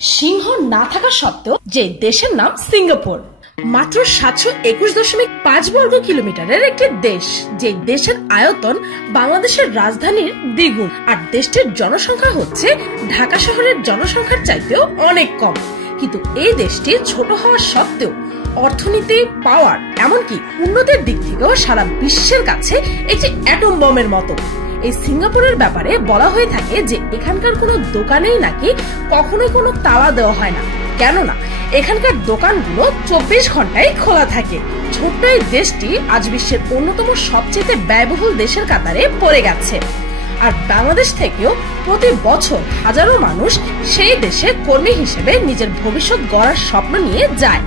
সিংহ না থাকা সত্ত্বেও যে দেশের নাম সিঙ্গাপুর, মাত্র 721.5 বর্গ কিলোমিটারের একটি দেশ, যে দেশের আয়তন বাংলাদেশের রাজধানীর দ্বিগুণ, আর দেশটির জনসংখ্যা হচ্ছে ঢাকা শহরের জনসংখ্যার চাইতেও অনেক কম। কিন্তু এই দেশটি ছোট হওয়া সত্ত্বেও অর্থনীতি, পাওয়ার, এমনকি উন্নতির দিক থেকেও সারা বিশ্বের কাছে একটি অ্যাটম বমের মতো। এই সিঙ্গাপুরের ব্যাপারে বলা হয়ে থাকে যে এখানকার কোনো দোকানেই নাকি কখনোই কোনো তালা দেওয়া হয় না, কেননা এখানকার দোকানগুলো 24 ঘন্টায় খোলা থাকে। ছোট্ট এই দেশটি আজ বিশ্বের অন্যতম সবচেয়ে ব্যয়বহুল দেশের কাতারে পড়ে গেছে। আর বাংলাদেশ থেকেও প্রতি বছর হাজারো মানুষ সেই দেশে কর্মী হিসেবে নিজের ভবিষ্যৎ গড়ার স্বপ্ন নিয়ে যায়।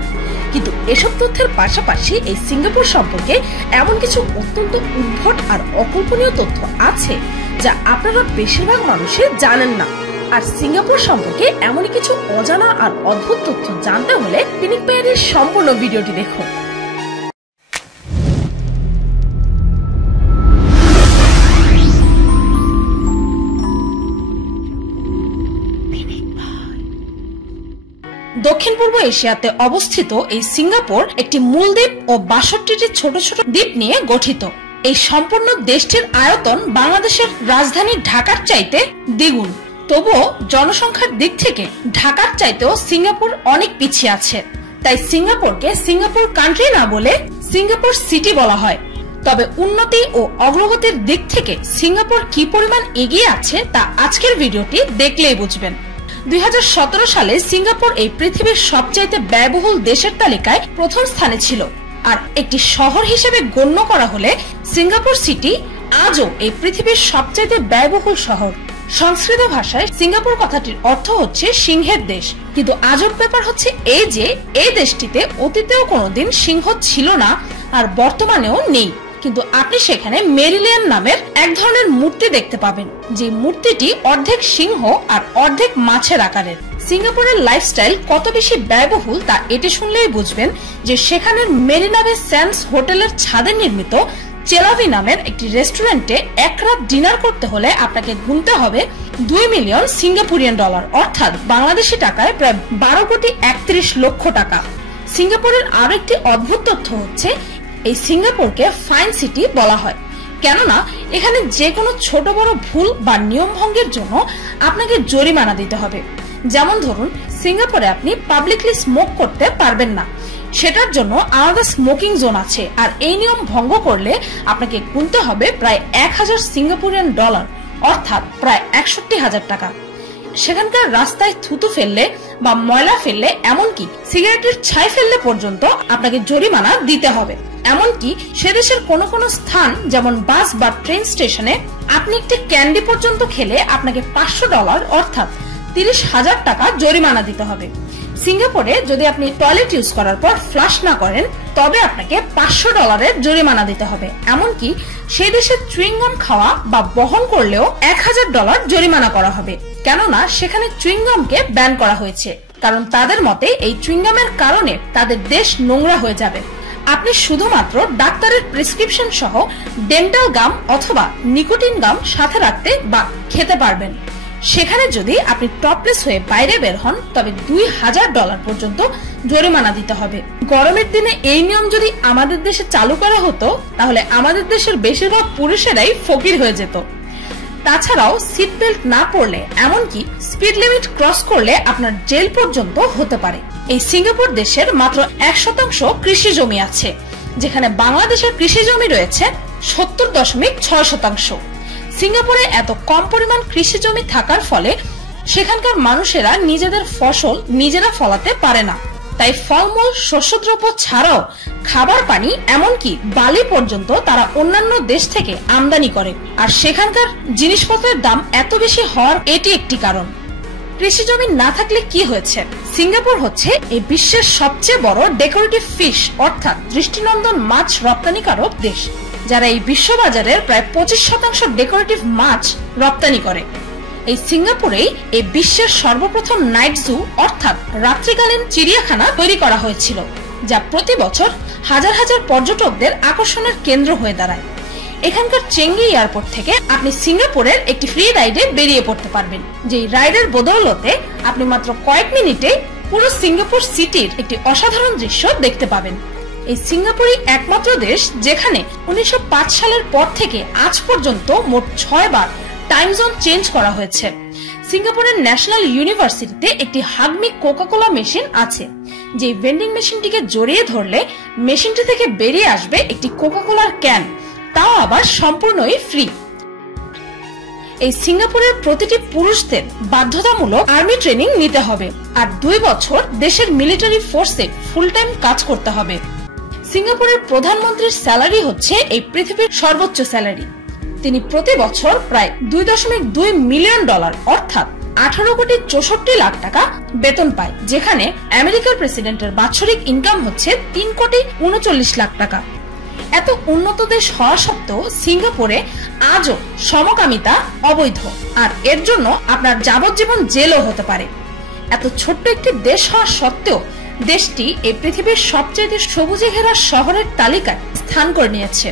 কিন্তু এসব তথ্যের পাশাপাশি এই সিঙ্গাপুর সম্পর্কে এমন কিছু অত্যন্ত উদ্ভট আর অকল্পনীয় তথ্য আছে যা আপনারা বেশিরভাগ মানুষই জানেন না। আর সিঙ্গাপুর সম্পর্কে এমনই কিছু অজানা আর অদ্ভুত তথ্য জানতে হলে পিনিক পেয়ারের সম্পূর্ণ ভিডিওটি দেখুন। দক্ষিণ পূর্ব এশিয়াতে অবস্থিত এই সিঙ্গাপুর একটি মূল দ্বীপ ও 62টি ছোট ছোট দ্বীপ নিয়ে গঠিত। এই সম্পূর্ণ দেশটির আয়তন বাংলাদেশের রাজধানী ঢাকার চাইতে দ্বিগুণ। তবুও জনসংখ্যার দিক থেকে ঢাকার চাইতেও সিঙ্গাপুর অনেক পিছিয়ে আছে। তাই সিঙ্গাপুরকে সিঙ্গাপুর কান্ট্রি না বলে সিঙ্গাপুর সিটি বলা হয়। তবে উন্নতি ও অগ্রগতির দিক থেকে সিঙ্গাপুর কি পরিমাণ এগিয়ে আছে তা আজকের ভিডিওটি দেখলেই বুঝবেন। 2017 সালে সিঙ্গাপুর এই পৃথিবীর সবচাইতে ব্যয়বহুল দেশের তালিকায় প্রথম স্থানে ছিল। আর একটি শহর হিসেবে গণ্য করা হলে সিঙ্গাপুর সিটি আজও এই পৃথিবীর সবচাইতে ব্যয়বহুল শহর। সংস্কৃত ভাষায় সিঙ্গাপুর কথাটির অর্থ হচ্ছে সিংহের দেশ। কিন্তু আজব ব্যাপার হচ্ছে এই যে এই দেশটিতে অতীতেও কোনোদিন সিংহ ছিল না আর বর্তমানেও নেই। কিন্তু আপনি সেখানে মেরিলিয়ান নামের এক ধরনের মূর্তি দেখতে পাবেন, যে মূর্তিটি অর্ধেক সিংহ আর অর্ধেক মাছের আকারের। সিঙ্গাপুরের লাইফস্টাইল কত বেশি ব্যয়বহুল তা এটি শুনলেই বুঝবেন যে সেখানের মেরিনা বে স্যান্ডস হোটেলের ছাদে নির্মিত চেলাভি নামের একটি রেস্টুরেন্টে এক রাত ডিনার করতে হলে আপনাকে গুনতে হবে 2 মিলিয়ন সিঙ্গাপুরিয়ান ডলার, অর্থাৎ বাংলাদেশি টাকায় প্রায় 12 কোটি 31 লক্ষ টাকা। সিঙ্গাপুরের আরো একটি অদ্ভুত তথ্য হচ্ছে এই সিঙ্গাপুরকে ফাইন সিটি বলা হয়, কেননা এখানে যে কোনো ছোট বড় ভুল বা নিয়ম ভঙ্গের জন্য আপনাকে জরিমানা দিতে হবে। যেমন ধরুন, সিঙ্গাপুরে আপনি পাবলিকলি স্মোক করতে পারবেন না, সেটার জন্য আলাদা স্মোকিং জোন আছে। আর এই নিয়ম ভঙ্গ করলে আপনাকে গুনতে হবে প্রায় 1000 সিঙ্গাপুরিয়ান ডলার, অর্থাৎ প্রায় 61,000 টাকা। সেখানকার রাস্তায় থুতু ফেললে বা ময়লা ফেললে, এমনকি সিগারেটের ছাই ফেললে পর্যন্ত আপনাকে জরিমানা দিতে হবে। এমনকি সে দেশের কোনো কোনো স্থান, যেমন বাস বা ট্রেন স্টেশনে, আপনি একটি ক্যান্ডি পর্যন্ত খেলে আপনাকে 500 ডলার অর্থাৎ 30,000 টাকা জরিমানা দিতে হবে। সিঙ্গাপুরে যদি আপনি টয়লেট ইউজ করার পর ফ্লাশ না করেন তবে আপনাকে 500 ডলারের জরিমানা দিতে হবে। এমনকি সেই দেশে চুইংগাম খাওয়া বা বহন করলেও 1000 ডলার জরিমানা করা হবে, কেননা সেখানে চুইংগামকে ব্যান করা হয়েছে। কারণ তাদের মতে এই চুইংগামের কারণে তাদের দেশ নোংরা হয়ে যাবে। আপনি শুধুমাত্র ডাক্তারের প্রেসক্রিপশন সহ ডেন্টাল গাম অথবা নিকোটিন গাম সাথে রাখতে বা খেতে পারবেন। সেখানে যদি আপনি টপলেস হয়ে বাইরে বের হন তবে 2000 ডলার পর্যন্ত জরিমানা দিতে হবে। গরমের দিনে এই নিয়ম যদি আমাদের দেশে চালু করা হতো তাহলে আমাদের দেশের বেশিরভাগ পুরুষেরাই ফকির হয়ে যেত। তাছাড়াও সিট বেল্ট না পরলে, এমনকি স্পিড লিমিট ক্রস করলে আপনার জেল পর্যন্ত হতে পারে। এই সিঙ্গাপুর দেশের মাত্র 1% কৃষি জমি আছে, যেখানে বাংলাদেশের কৃষি জমি রয়েছে 70.6%। সিঙ্গাপুরে এত কম পরিমাণ কৃষি জমি থাকার ফলে সেখানকার মানুষেরা নিজেদের ফসল নিজেরা ফলাতে পারে না। তাই ফলমূল, শস্যদ্রব্য ছাড়াও খাবার পানি, এমনকি বালি পর্যন্ত তারা অন্যান্য দেশ থেকে আমদানি করে। আর সেখানকার জিনিসপত্রের দাম এত বেশি হওয়ার এটি একটি কারণ। কৃষি জমি না থাকলে কি হয়েছে? সিঙ্গাপুর হচ্ছে এই বিশ্বের সবচেয়ে বড় ডেকোরেটিভ ফিশ অর্থাৎ দৃষ্টিনন্দন মাছ রপ্তানিকারক দেশ, যারা এই বিশ্ববাজারের প্রায় 25% ডেকোরেটিভ মাছ রপ্তানি করে। এই সিঙ্গাপুরেই এই বিশ্বের সর্বপ্রথম নাইট জু অর্থাৎ রাত্রিকালীন চিড়িয়াখানা তৈরি করা হয়েছিল, যা প্রতি বছর হাজার হাজার পর্যটকদের আকর্ষণের কেন্দ্র হয়ে দাঁড়ায়। এখানকার চেঙ্গি এয়ারপোর্ট থেকে আপনি সিঙ্গাপুরের একটি ফ্রি রাইডে বেরিয়ে পড়তে পারবেন, যেই রাইডের বদৌলতে আপনি মাত্র কয়েক মিনিটে পুরো সিঙ্গাপুর সিটির একটি অসাধারণ দৃশ্য দেখতে পাবেন। এই সিঙ্গাপুরই একমাত্র দেশ যেখানে 1905 সালের পর থেকে আজ পর্যন্ত মোট 6 বার টাইম জোন চেঞ্জ করা হয়েছে। সিঙ্গাপুরের ন্যাশনাল ইউনিভার্সিটিতে একটি হাগমি কোকা-কোলা মেশিন আছে, যে ভেন্ডিং মেশিনটিকে জড়িয়ে ধরলে মেশিনটি থেকে বেরিয়ে আসবে একটি কোকা-কোলার ক্যান, তাও আবার সম্পূর্ণই ফ্রি। এই সিঙ্গাপুরের প্রতিটি পুরুষদের বাধ্যতামূলক আর্মি ট্রেনিং নিতে হবে আর 2 বছর দেশের মিলিটারি ফোর্সে ফুল টাইম কাজ করতে হবে। সিঙ্গাপুরের প্রধানমন্ত্রীর স্যালারি হচ্ছে এই পৃথিবীর সর্বোচ্চ স্যালারি। তিনি প্রতি বছর প্রায় $2.2 মিলিয়ন অর্থাৎ 18,64,00,000 বেতন পায়, যেখানে আমেরিকার প্রেসিডেন্টের বাৎসরিক ইনকাম হচ্ছে $3,39,00,000। এত উন্নত দেশ হওয়া সত্ত্বেও সিঙ্গাপুরে আজও সমকামিতা অবৈধ, আর এর জন্য আপনার যাবজ্জীবন জেলও হতে পারে। এত ছোট্ট একটি দেশ হওয়া সত্ত্বেও দেশটি এই পৃথিবীর সবচেয়ে সবুজে ঘেরা শহরের তালিকায় স্থান করে নিয়েছে।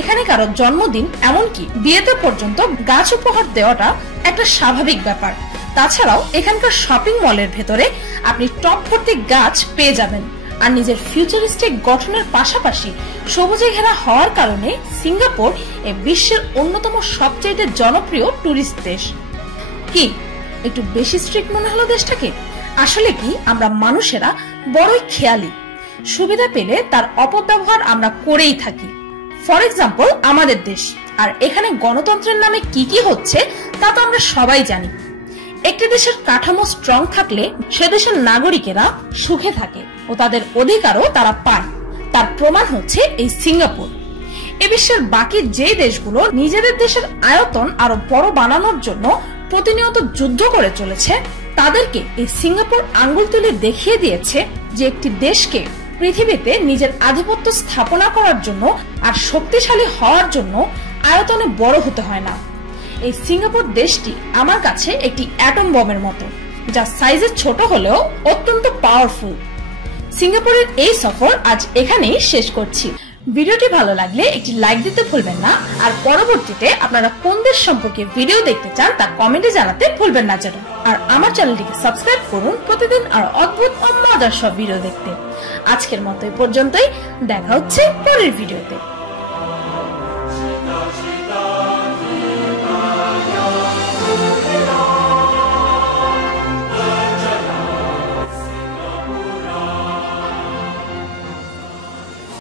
এখানে কারো জন্মদিন এমনকি বিয়েতে পর্যন্ত গাছ উপহার দেওয়াটা একটা স্বাভাবিক ব্যাপার। তাছাড়াও এখানকার শপিং মলের ভেতরে আপনি টপ ভর্তি গাছ পেয়ে যাবেন। আর নিজের ফিউচারিস্টিক গঠনের পাশাপাশি সবুজে ঘেরা হওয়ার কারণে সিঙ্গাপুর এই বিশ্বের অন্যতম সবচেয়ে জনপ্রিয় টুরিস্ট দেশ। কি একটু বেশি স্ট্রিক্ট মনে হলো দেশটাকে? আসলে কি আমরা মানুষেরা বড়ই খেয়ালি, সুবিধা পেলে তার অপব্যবহার আমরা করেই থাকি। ফর এক্সাম্পল আমাদের দেশ, আর এখানে গণতন্ত্রের নামে কি কি হচ্ছে তা তো আমরা সবাই জানি। একটি দেশের কাঠামো স্ট্রং থাকলে সে দেশের নাগরিকেরা সুখে থাকে ও তাদের অধিকারও তারা পায়। তার প্রমাণ হচ্ছে এই সিঙ্গাপুর। এ বিশ্বের বাকি যে দেশগুলো নিজেদের দেশের আয়তন আরো বড় বানানোর জন্য প্রতিনিয়ত যুদ্ধ করে চলেছে, তাদেরকে এই সিঙ্গাপুর আঙ্গুল তুলে দেখিয়ে দিয়েছে যে একটি দেশকে পৃথিবীতে নিজের আধিপত্য স্থাপনা করার জন্য আর শক্তিশালী হওয়ার জন্য আয়তনে বড় হতে হয় না। এই সিঙ্গাপুর দেশটি আমার কাছে একটি অ্যাটম বমের মতো, যা সাইজে ছোট হলেও অত্যন্ত পাওয়ারফুল। সিঙ্গাপুরের এই সফর আজ এখানেই শেষ করছি। ভিডিওটি ভালো লাগলে একটি লাইক দিতে ভুলবেন না, আর পরবর্তীতে আপনারা কোন দেশ সম্পর্কে ভিডিও দেখতে চান তা কমেন্টে জানাতে ভুলবেন না যেন। আর আমার চ্যানেলটিকে সাবস্ক্রাইব করুন প্রতিদিন আর অদ্ভুত ও মজার সব ভিডিও দেখতে। আজকের মতো এই পর্যন্তই, দেখা হচ্ছে পরের ভিডিওতে।